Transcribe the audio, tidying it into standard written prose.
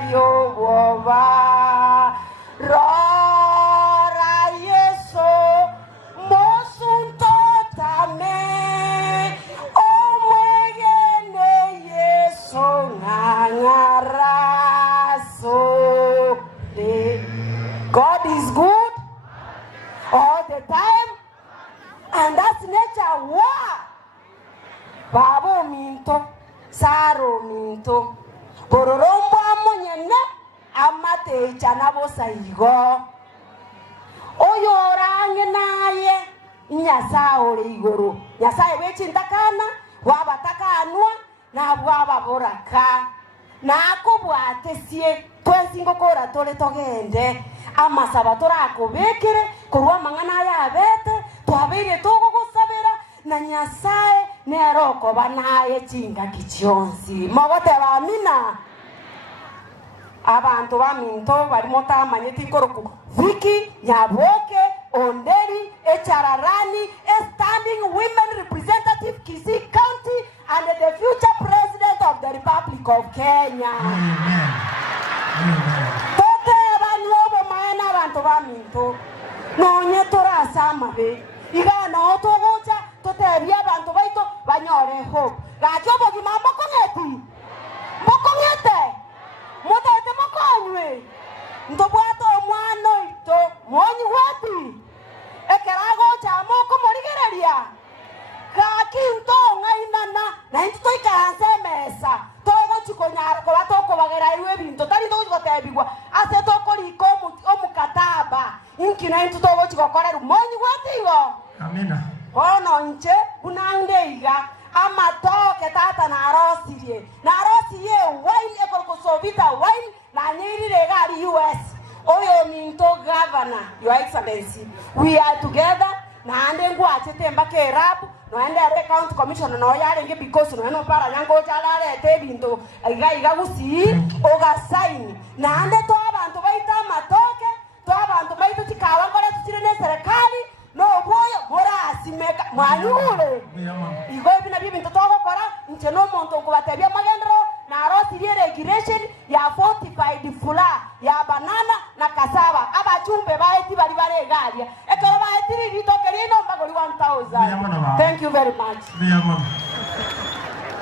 serio boba rora yeso mosunto tame omwegene yeso ngangaraso. God is good all the time, and that's nature. Wow. Babo minto, saro minto, bororombo amonyene, amate chanabo saigo. Oyo orange naye, nyasa ore igoro. Nyasa ewechi ndakana, wabataka anua, na waba boraka. Na akubwate sie, twensingo kora tole togende. Amasaba torakobekere, kurwa mangana ya bete, tuabire togo gusabira, na nyasaye neroko banaye chinga kichionsi. Mogote bamina. Abantu baminto barimo tamanye tinkoroku. Viki, Nyaboke, Onderi, Echararani, a standing women representative Kisii County, and the future president of the Republic of Kenya. Amen. Tote abanyobo maena abantu baminto. No nyetora samabe. Iga no togocha tote bia abantu baito banyore hope. Gajobo gimambo kongeti. Mokongete. Motete mokonywe. Ndobwato omwano ito monyi wati. Ekerago chamo komorigereria. Kakinto ngainana na into ikaranse mesa. Togo chikonyara ko batoko bagera iwe binto tari togo chikotebigwa. Ase toko liko omukataba. Inkina into togo chikokorera monyi wati go. Amina. Ono nche unandeiga amatoke tata na arosirie. Na arosirie wine ekolkosovita wine na nyirire gari US. Oyo minto governor, Your Excellency. We are together na ande ngwache temba ke rap no ande ate county commissioner no yale nge because no eno para nyango chalale ate binto iga gusi oga sign na ande to abantu baita matoke to abantu baita chikawa ngore tuchirene serikali no boyo mora asimeka mwanyule igo bina binto togo kora nche no monto kubatebya magendro na arosirie regulation ya fortified fula ya banana na cassava abachumbe baeti bali baregalia ekoro baeti rito kerino mbagoli 1000. Thank you very much.